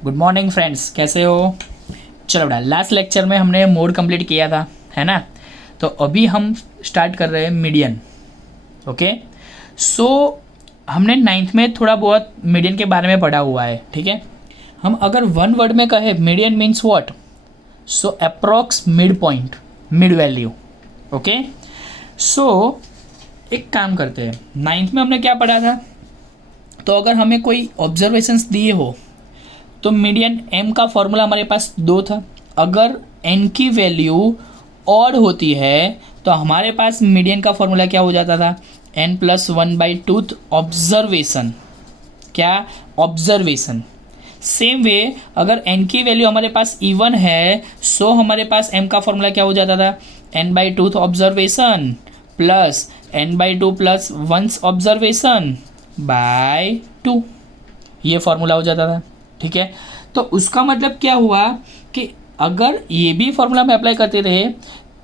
Good morning friends, कैसे हो? चलो बेटा, लास्ट लेक्चर में हमने मोड कंप्लीट किया था, है ना। तो अभी हम स्टार्ट कर रहे हैं मीडियन। ओके, सो हमने नाइन्थ में थोड़ा बहुत मीडियन के बारे में पढ़ा हुआ है, ठीक है। हम अगर वन वर्ड में कहें median means what, so approx mid point, mid value. Okay, so एक काम करते हैं, नाइन्थ में हमने क्या पढ़ा था। तो अगर हमें कोई ऑब्जर्वेशंस दिए हो तो मीडियन एम का फॉर्मूला हमारे पास दो था। अगर एन की वैल्यू ऑड होती है तो हमारे पास मीडियन का फॉर्मूला क्या हो जाता था, N plus one by twoth observation. क्या? ऑब्जर्वेशन। सेम वे अगर एन की वैल्यू हमारे पास इवन है सो हमारे पास एम का फॉर्मूला क्या हो जाता था, N by twoth observation plus N by two plus ones observation by two, ये फॉर्मूला हो जाता था, ठीक है। तो उसका मतलब क्या हुआ कि अगर ये भी फॉर्मूला में अप्लाई करते थे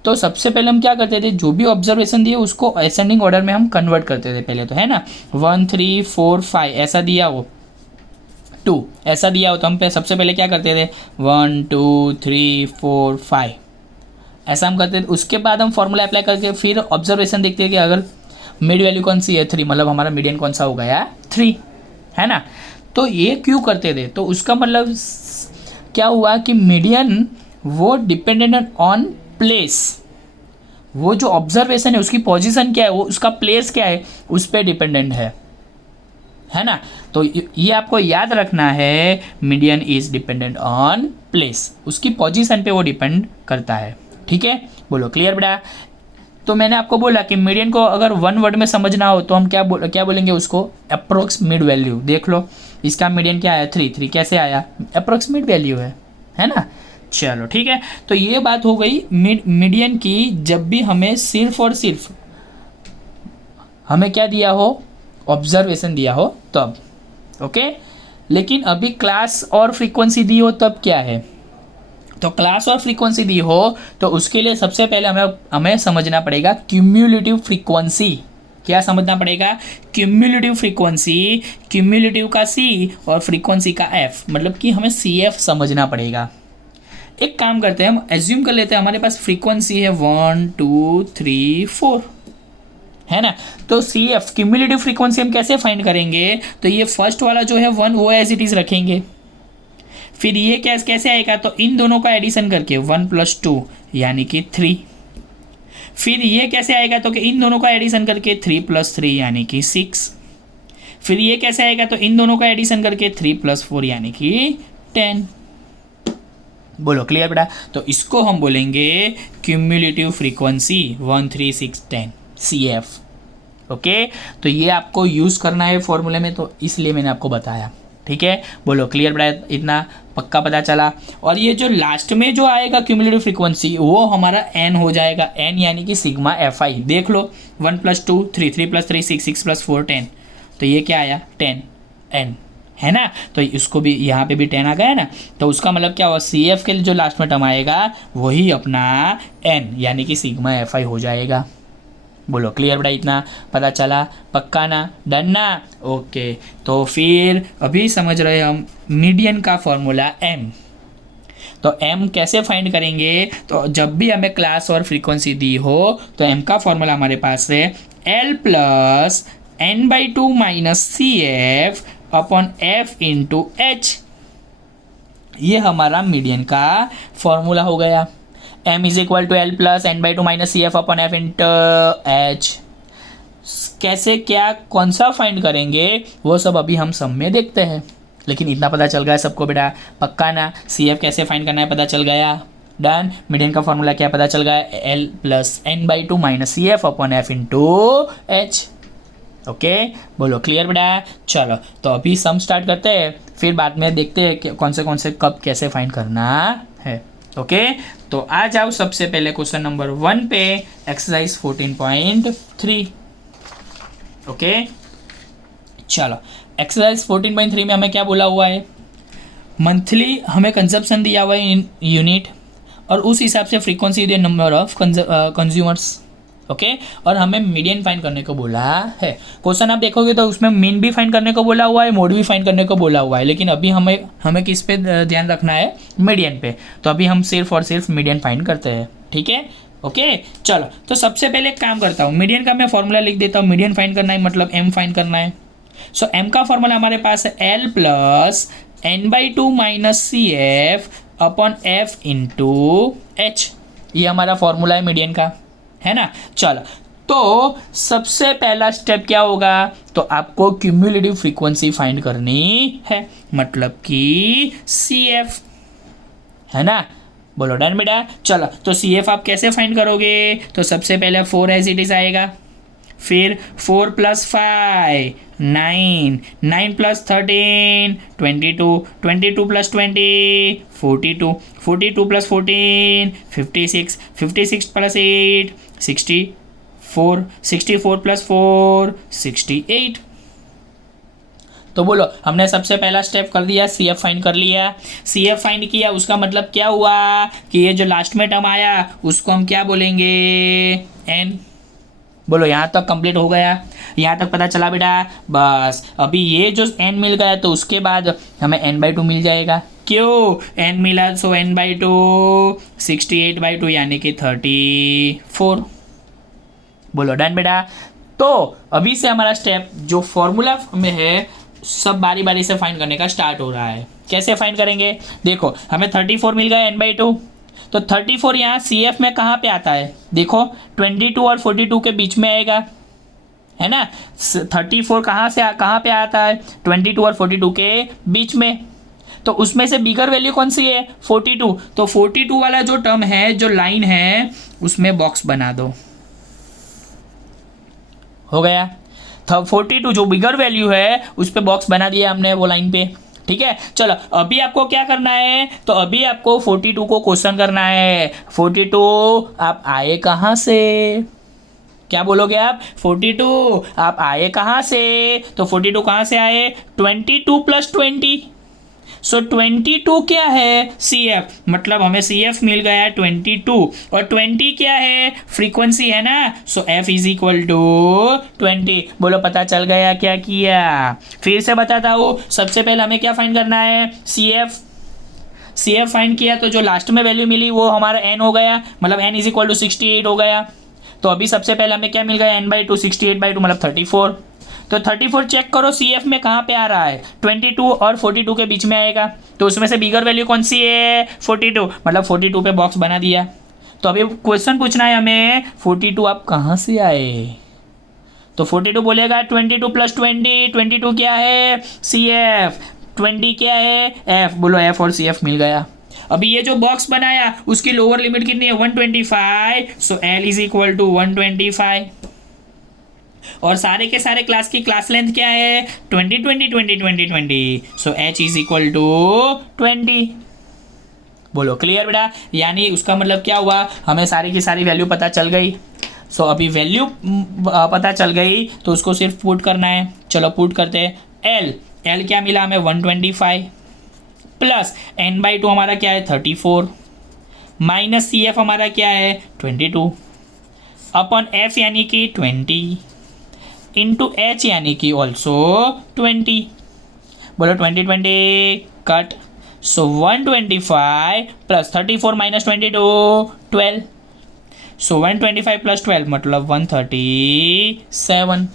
तो सबसे पहले हम क्या करते थे, जो भी ऑब्जर्वेशन दिए उसको असेंडिंग ऑर्डर में हम कन्वर्ट करते थे पहले, तो है ना। 1 3 4 5 ऐसा दिया हो, 2 ऐसा दिया हो तो हम सबसे पहले क्या करते थे, 1 2 3 4 5 ऐसा हम करते थे। उसके बाद हम फॉर्मूला अप्लाई करके फिर ऑब्जर्वेशन देखते हैं कि अगर मिड वैल्यू कौन सी है, 3, मतलब हमारा मीडियन कौन सा हो गया, 3, है ना। तो ये क्यों करते थे, तो उसका मतलब क्या हुआ कि मीडियन वो डिपेंडेंट ऑन प्लेस, वो जो ऑब्जर्वेशन है उसकी पोजीशन क्या है, वो उसका प्लेस क्या है, उस पर डिपेंडेंट है ना। तो ये आपको याद रखना है, median is dependent on place, उसकी पोजीशन पे वो डिपेंड करता है, ठीक है। बोलो क्लियर बेटा। तो मैंने आपको बोला कि मीडियन को अगर वन वर्ड में समझना हो तो हम क्या बोलेंगे उसको, अप्रोक्स मिड वैल्यू। देख लो इसका मीडियन क्या आया, 3 कैसे आया, अप्रोक्स मिड वैल्यू है ना। चलो ठीक है, तो ये बात हो गई मीडियन की। जब भी हमें सिर्फ और सिर्फ हमें क्या दिया हो, ऑब्जर्वेशन दिया हो तब, ओके। लेकिन अभी क्लास और फ्रीक्वेंसी दी हो तब क्या है, तो क्लास और फ्रीक्वेंसी दी हो तो उसके लिए सबसे पहले हमें समझना पड़ेगा क्यूम्युलेटिव फ्रीक्वेंसी। क्या समझना पड़ेगा, क्यूम्युलेटिव फ्रीक्वेंसी, क्यूम्युलेटिव का सी और फ्रीक्वेंसी का एफ, मतलब कि हमें सी एफ समझना पड़ेगा। एक काम करते हैं, हम एज्यूम कर लेते हैं हमारे पास फ्रीक्वेंसी है 1 2 3 4, है ना। तो सी एफ क्यूम्युलेटिव फ्रीक्वेंसी हम कैसे फाइंड करेंगे, तो ये फर्स्ट वाला जो है 1 वो एज इट इज रखेंगे। फिर ये कैसे आएगा, तो इन दोनों का एडिशन करके 1 + 2 यानी कि 3। फिर ये कैसे आएगा, तो कि इन दोनों का एडिशन करके 3 + 3 यानी कि 6। फिर ये कैसे आएगा, तो इन दोनों का एडिशन करके 3 + 4 यानी कि 10। बोलो क्लियर बेटा। तो इसको हम बोलेंगे क्यूम्युलेटिव फ्रीक्वेंसी 1 3 6 10 CF। ओके, तो ये आपको यूज़ करना है फॉर्मूले में, तो इसलिए मैंने आपको बताया, ठीक है। बोलो क्लियर बेटा, इतना पक्का पता चला। और ये जो लास्ट में जो आएगा क्यूमुलेटिव फ्रीक्वेंसी वो हमारा एन हो जाएगा, एन यानी कि सिग्मा एफ आई। देख लो 1 + 2 3 3 + 3 6 6 + 4 10, तो ये क्या आया 10 एन, है ना। तो इसको भी यहाँ पे भी 10 आ गया ना, तो उसका मतलब क्या हुआ, सी एफ के लिए जो लास्ट में टर्म आएगा वही अपना एन यानी कि सिग्मा एफ आई हो जाएगा। बोलो क्लियर बेटा, इतना पता चला, पक्का ना, डन ना। ओके, तो फिर अभी समझ रहे हम मीडियन का फॉर्मूला एम। तो एम कैसे फाइंड करेंगे, तो जब भी हमें क्लास और फ्रीक्वेंसी दी हो तो एम का फॉर्मूला हमारे पास है L + n/2 - CF upon F × H। ये हमारा मीडियन का फॉर्मूला हो गया। m = L + n/2 - CF upon F × H। कैसे, क्या, कौन सा फाइंड करेंगे वो सब अभी हम सब में देखते हैं, लेकिन इतना पता चल गया सबको बेटा, पक्का ना। CF कैसे फाइंड करना है पता चल गया, डन। मीडियन का फॉर्मूला क्या पता चल गया, L + n/2 - CF upon F × H। Okay, बोलो क्लियर बेटा। चलो, तो अभी सम स्टार्ट करते हैं, फिर बाद में देखते हैं कि कौन से कब कैसे फाइंड करना है। ओके, तो आ जाओ सबसे पहले क्वेश्चन नंबर 1 पे, एक्सरसाइज 14.3। ओके, चलो एक्सरसाइज 14.3 में हमें क्या बोला हुआ है, मंथली हमें कंजप्शन दिया हुआ है इन यूनिट, और उस हिसाब से frequency the number of consumers. Okay और हमें मीडियन फाइंड करने को बोला है। क्वेश्चन आप देखोगे तो उसमें मीन भी फाइंड करने को बोला हुआ है, मोड भी फाइंड करने को बोला हुआ है, लेकिन अभी हमें किस पे ध्यान रखना है, मीडियन पे। तो अभी हम सिर्फ और सिर्फ मीडियन फाइंड करते हैं, ठीक है। ओके चलो, तो सबसे पहले एक काम करता हूँ, मीडियन का मैं फॉर्मूला लिख देता हूँ। मीडियन फाइंड करना है मतलब एम फाइंड करना है। सो एम का फॉर्मूला हमारे पास है L plus n/2 minus C F upon F into H. ये हमारा फॉर्मूला है मीडियन का, है ना। चलो, तो सबसे पहला स्टेप क्या होगा, तो आपको क्यूम्युलेटिव फ्रीक्वेंसी फाइंड करनी है, मतलब कि सी एफ, है ना। बोलो डन बेटा। चलो, तो सी एफ आप कैसे फाइंड करोगे, तो सबसे पहले 4 एज इट इज आएगा, फिर 4 + 5 9, 9 + 13 22, 22 + 20 42, 42 + 14 56, 56 + 8 64, 64 + 4 68। तो बोलो, हमने सबसे पहला स्टेप कर दिया, सी एफ फाइंड कर लिया। सी एफ फाइंड किया, उसका मतलब क्या हुआ कि ये जो लास्ट में टर्म आया उसको हम क्या बोलेंगे, एन। बोलो, यहाँ तक कंप्लीट हो गया, यहाँ तक पता चला बेटा। बस अभी ये जो n मिल गया तो उसके बाद हमें n/2 मिल जाएगा। क्यों n मिला, सो n/2 68/2 यानी कि 34। बोलो डन बेटा। तो अभी से हमारा स्टेप जो फॉर्मूला में है सब बारी बारी से फाइंड करने का स्टार्ट हो रहा है। कैसे फाइंड करेंगे, देखो हमें 34 मिल गया n/2, तो 34 यहाँ सी एफ में कहाँ पे आता है, देखो 22 और 42 के बीच में आएगा, है ना। 34 कहाँ पे आता है, 22 और 42 के बीच में। तो उसमें से बिगर वैल्यू कौन सी है, 42। तो 42 वाला जो टर्म है, जो लाइन है, उसमें बॉक्स बना दो, हो गया। 42 जो बिगर वैल्यू है उस पे बॉक्स बना दिया हमने वो लाइन पे, ठीक है। चलो, अभी आपको क्या करना है, तो अभी आपको 42 को क्वेश्चन करना है। 42 आप आए कहाँ से, क्या बोलोगे आप, 42 आप आए कहाँ से, तो 42 कहाँ से आए, 22 + 20। सो 22 क्या है, सी एफ, मतलब हमें सी एफ मिल गया है 22, और 20 क्या है, फ्रीक्वेंसी है ना। सो एफ इज इक्वल टू 20। बोलो, पता चल गया क्या किया, फिर से बताता हूँ। सबसे पहले हमें क्या फाइंड करना है, C F. C F find किया तो जो लास्ट में वैल्यू मिली वो हमारा एन हो गया, मतलब एन इज इक्वल टू 68 हो गया। तो अभी सबसे पहले हमें क्या मिल गया, n/2 68/2 मतलब 34। तो 34 चेक करो सी एफ में कहाँ पे आ रहा है, 22 और 42 के बीच में आएगा। तो उसमें से बिगर वैल्यू कौन सी है, 42, मतलब 42 पे बॉक्स बना दिया। तो अभी क्वेश्चन पूछना है हमें, 42 आप कहाँ से आए, तो 42 बोलेगा 22 + 20, 22 क्या है, सी एफ, 20 क्या है, एफ। बोलो, एफ और सी एफ मिल गया। अभी ये जो बॉक्स बनाया उसकी लोअर लिमिट कितनी है, 125। So L is equal to 125, और सारे के सारे क्लास की क्लास लेंथ क्या है, 20 20 20 20 20। So H is equal to 20। बोलो क्लियर बेटा, यानी उसका मतलब क्या हुआ, हमें सारी की सारी वैल्यू पता चल गई। सो अभी वैल्यू पता चल गई तो उसको सिर्फ पुट करना है। चलो पुट करते हैं, एल क्या मिला हमें, 125 प्लस n/2 हमारा क्या है, 34 माइनस सी एफ हमारा क्या है, 22 अपॉन एफ यानी कि 20 इंटू एच यानी कि ऑल्सो 20। बोलो 20 20 कट। सो 125 प्लस 34 माइनस 22 12। सो 125 प्लस 12 मतलब 137।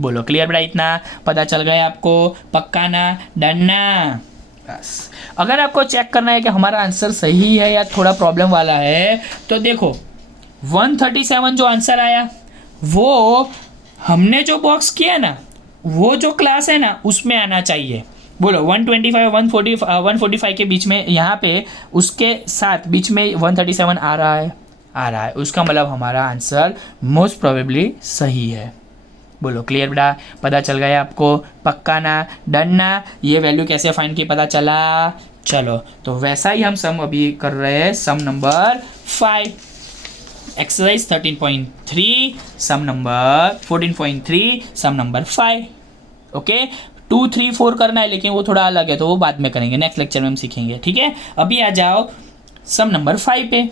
बोलो क्लियर बेटा, इतना पता चल गया आपको, पक्का ना, डन ना। बस अगर आपको चेक करना है कि हमारा आंसर सही है या थोड़ा प्रॉब्लम वाला है, तो देखो 137 जो आंसर आया वो हमने जो बॉक्स किया ना, वो जो क्लास है ना उसमें आना चाहिए। बोलो 125 145 के बीच में, यहाँ पे उसके साथ बीच में 137 आ रहा है, उसका मतलब हमारा आंसर मोस्ट प्रोबेबली सही है। बोलो क्लियर बेटा, पता चल गया आपको, पक्का ना, डन ना। ये वैल्यू कैसे फाइंड की पता चला। चलो तो वैसा ही हम सम अभी कर रहे हैं, सम नंबर 5, एक्सरसाइज 13.3 सम नंबर 14.3 सम नंबर 5। ओके 2 3 4 करना है, लेकिन वो थोड़ा अलग है तो वो बाद में करेंगे, नेक्स्ट लेक्चर में हम सीखेंगे, ठीक है। अभी आ जाओ सम नंबर 5 पे।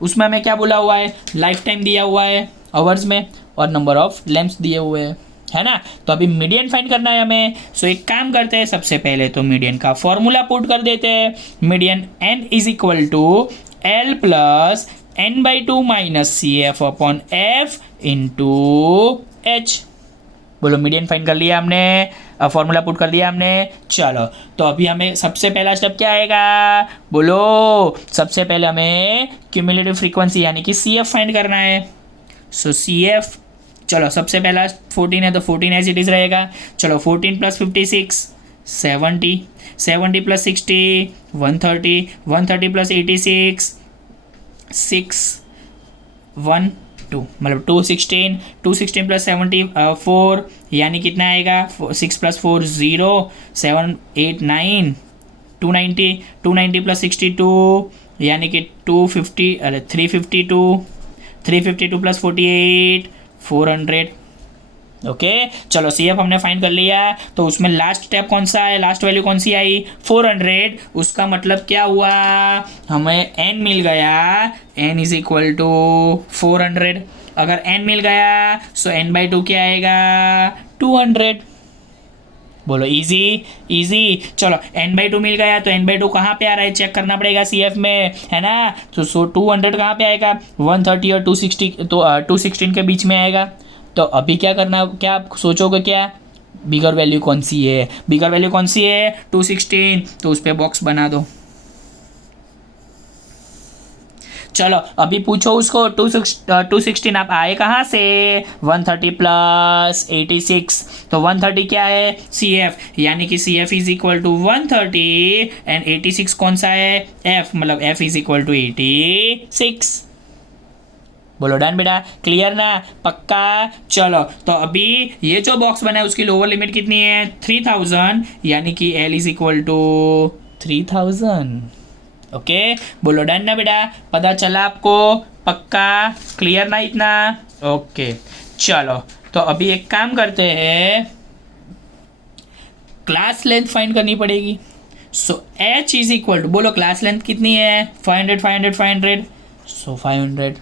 उसमें हमें क्या बोला हुआ है, लाइफ टाइम दिया हुआ है, आवर्स में और नंबर ऑफ लैम्प्स दिए हुए हैं, है ना। तो अभी मीडियन फाइंड करना है हमें। सो एक काम करते हैं, सबसे पहले तो मीडियन का फॉर्मूला पुट कर देते हैं। Median n is equal to L plus n/2 minus CF upon F into H। बोलो मीडियन फाइंड कर लिया हमने, फॉर्मूला पुट कर दिया हमने। चलो तो अभी हमें सबसे पहला स्टेप क्या आएगा, बोलो सबसे पहले हमें क्यूमुलेटिव फ्रीक्वेंसी यानी कि CF फाइंड करना है। सो CF, चलो सबसे पहला 14 है तो 14 एज इट इज़ रहेगा। चलो 14 प्लस 56 70, 70 प्लस 60 130, 130 प्लस 86 612, मतलब 216, 216 प्लस 74 यानी कितना आएगा, 6 प्लस 4 0, 7 8 9 290, 290 प्लस 62 यानी कि 250, अरे 352, 352 प्लस 48 400। ओके चलो CF हमने फाइंड कर लिया। तो उसमें लास्ट स्टेप कौन सा है, लास्ट वैल्यू कौन सी आई, 400। उसका मतलब क्या हुआ, हमें n मिल गया, n इज इक्वल टू 400। अगर n मिल गया सो n/2 क्या आएगा, 200। बोलो इजी इजी। चलो n/2 मिल गया तो n/2 कहाँ पे आ रहा है चेक करना पड़ेगा CF में, है ना। तो 200 कहाँ पे आएगा, 130 और 260, तो 216 के बीच में आएगा। तो अभी क्या करना, क्या आप सोचोगे, क्या बिगर वैल्यू कौन सी है, बिगर वैल्यू कौन सी है 216, तो उस पर बॉक्स बना दो। चलो अभी पूछो उसको 216 आप आए कहाँ से, 130 प्लस 86, तो 130 क्या है CF, यानी कि CF is equal to 130 and 86 कौन सा है F, मतलब F इज इक्वल टू 86। बोलो डन बेटा, क्लियर ना, पक्का। चलो तो अभी ये जो बॉक्स बना है उसकी लोअर लिमिट कितनी है 3000, यानी कि L is equal to 3000। Okay बोलो डन ना बेटा, पता चला आपको, पक्का क्लियर ना इतना। ओके चलो तो अभी एक काम करते हैं, क्लास लेंथ फाइंड करनी पड़ेगी। सो H इज इक्वल टू, बोलो क्लास लेंथ कितनी है 500 500 500, सो 500।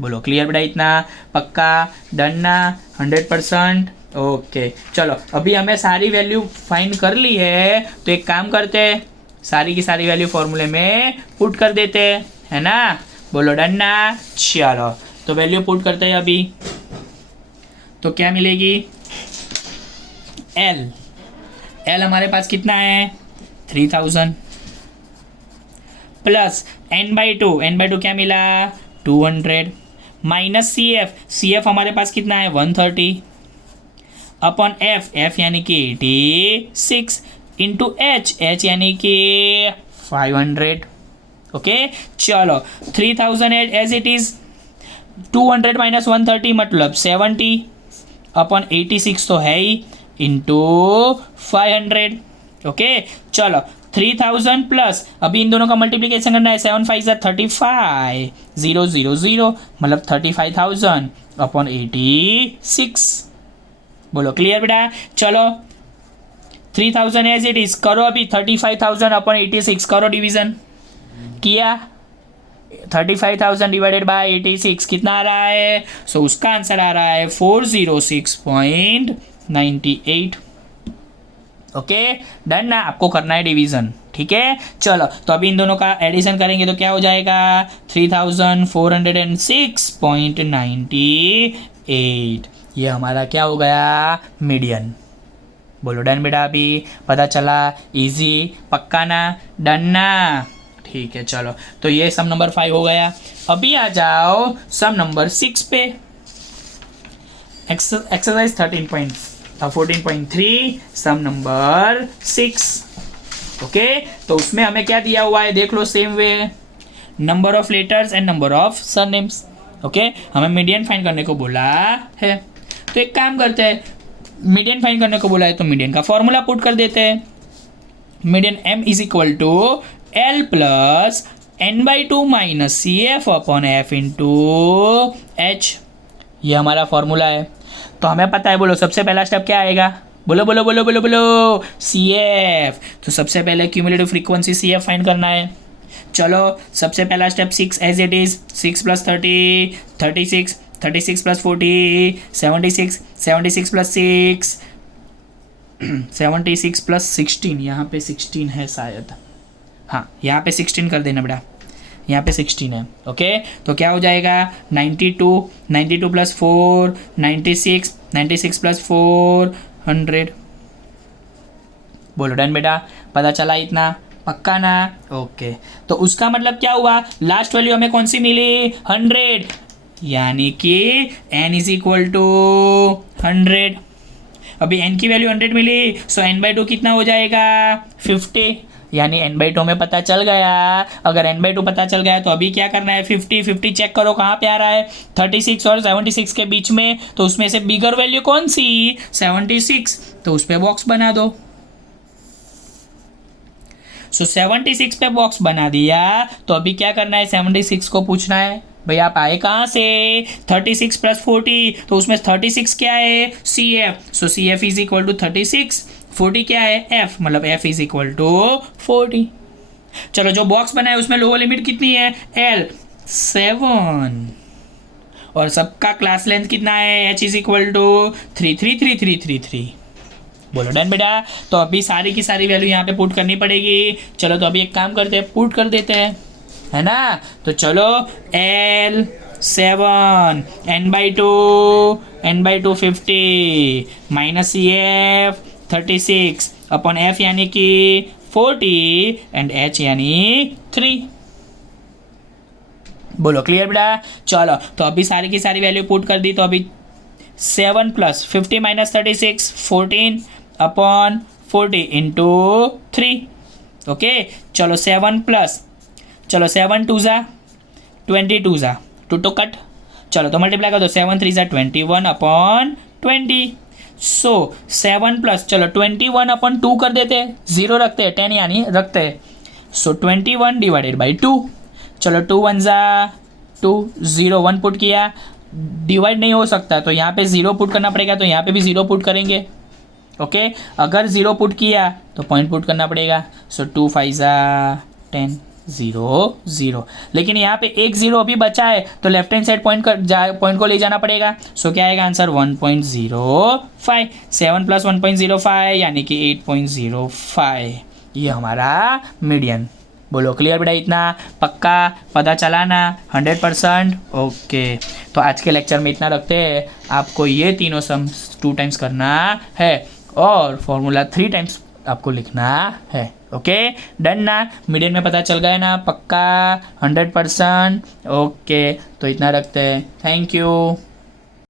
बोलो क्लियर बेटा इतना, पक्का डन ना 100%। ओके चलो अभी हमें सारी वैल्यू फाइंड कर ली है, तो एक काम करते हैं, सारी की सारी वैल्यू फॉर्मूले में पुट कर देते हैं, है ना। बोलो डन ना। चलो तो वैल्यू पुट करते हैं अभी, तो क्या मिलेगी, L हमारे पास कितना है 3000 प्लस n/2 क्या मिला 200 माइनस CF हमारे पास कितना है 130 अपॉन F यानी कि 86 इंटू H यानी कि 500। ओके चलो 3000 एज इट इज, 200 माइनस 130 मतलब 70 अपॉन 86 तो है ही, इंटू 500। ओके चलो 3000 प्लस, अभी इन दोनों का मल्टीप्लिकेशन करना है, 7 5 35 0 0 0 मतलब 35,000 अपॉन 86। बोलो क्लियर बेटा। चलो 3000 एज इट इज, करो अभी 35,000 अपॉन 86 करो डिवीजन, किया 35,000 डिवाइडेड बाय 86 कितना आ रहा है, सो उसका आंसर आ रहा है 406.98। ओके डन ना, आपको करना है डिवीजन, ठीक है। चलो तो अभी इन दोनों का एडिशन करेंगे तो क्या हो जाएगा 3406.98, ये हमारा क्या हो गया मीडियन। बोलो डन बेटा, अभी पता चला, इजी पक्का ना, डन ना, ठीक है। चलो तो ये सम नंबर 5 हो गया। अभी आ जाओ सम नंबर 6 पे, एक्सरसाइज 14.3 सम नंबर 6। ओके तो उसमें हमें क्या दिया हुआ है देख लो, same way, number of letters and number of surnames. Okay हमें मीडियन फाइंड करने को बोला है, तो एक काम करते हैं, मीडियन फाइंड करने को बोला है तो मीडियन का फॉर्मूला पुट कर देते हैं। Median M is equal to L plus n/2 minus CF upon F into H, ये हमारा फॉर्मूला है। तो हमें पता है, बोलो सबसे पहला स्टेप क्या आएगा, बोलो बोलो बोलो बोलो बोलो CF। तो सबसे पहले क्यूमुलेटिव फ्रीक्वेंसी CF फाइंड करना है। चलो सबसे पहला step 6 as it is, 6 plus 30 36, 36 plus 40 76, 76 plus 6 76 plus 16, यहाँ पे 16 है शायद, हाँ यहाँ पे 16 कर देना बेटा, यहाँ पे 16 है। ओके, तो क्या हो जाएगा 92, 92 प्लस 4 96, 96 प्लस 4 100। बोलो डन बेटा, पता चला इतना, पक्का ना? ओके, तो उसका मतलब क्या हुआ, लास्ट वैल्यू हमें कौन सी मिली 100, यानी कि n इज इक्वल टू 100। अभी n की वैल्यू 100 मिली, सो n/2 कितना हो जाएगा 50, यानी n/2 में पता चल गया। अगर n/2 पता चल गया तो अभी क्या करना है 50, 50 चेक करो कहाँ पे आ रहा है 36 और 76 के बीच में, तो उसमें से बिगर वैल्यू कौन सी 76, तो उस पर बॉक्स बना दो। सो 76 पे बॉक्स बना दिया, तो अभी क्या करना है 76 को पूछना है भाई आप आए कहाँ से 36 प्लस 40, तो उसमें 36 क्या है CF, so CF is equal to 36, 40 क्या है F, मतलब F इज इक्वल टू 40। चलो जो बॉक्स बना है उसमें लोअर लिमिट कितनी है L 7, और सबका क्लास लेंथ कितना है H इज इक्वल टू 33333। बोलो डन बेटा, तो अभी सारी की सारी वैल्यू यहाँ पे पुट करनी पड़ेगी। चलो तो अभी एक काम करते हैं, पुट कर देते हैं, है ना। तो चलो L 7 n/2 50 minus CF 36 upon F यानी कि 40 एंड H यानी 3। बोलो क्लियर बेटा। चलो तो अभी सारी की सारी वैल्यू पुट कर दी, तो अभी 7 plus 50 minus 36 14 upon 40 into 3। Okay, चलो 7 प्लस, चलो 7 2 ज़ा 22 ज़ा 2 तो कट, चलो तो मल्टीप्लाई कर दो 7 3 ज़ा 21 अपॉन 20। सो 7 प्लस, चलो 21 अपॉन 2 कर देते हैं, 0 रखते हैं 10 यानी रखते हैं, सो 21 डिवाइडेड बाई 2। चलो 2 1 ज़ा 2, 0 1 पुट किया, डिवाइड नहीं हो सकता तो यहाँ पे 0 पुट करना पड़ेगा, तो यहाँ पे भी 0 पुट करेंगे। ओके, अगर 0 पुट किया तो पॉइंट पुट करना पड़ेगा, सो 2 5 ज़ा 10 0 0, लेकिन यहाँ पे एक 0 अभी बचा है तो लेफ्ट हैंड साइड पॉइंट को ले जाना पड़ेगा। सो क्या आएगा आंसर 1.05, 7 प्लस 1.05 यानी कि 8.05, ये हमारा मीडियन। बोलो क्लियर बेटा, इतना पक्का पता चला ना 100%। ओके, तो आज के लेक्चर में इतना रखते हैं, आपको ये तीनों सम्स 2 टाइम्स करना है और फॉर्मूला 3 टाइम्स आपको लिखना है। ओके डन ना, मीडियन में पता चल गया ना पक्का 100%। ओके, तो इतना रखते हैं, थैंक यू।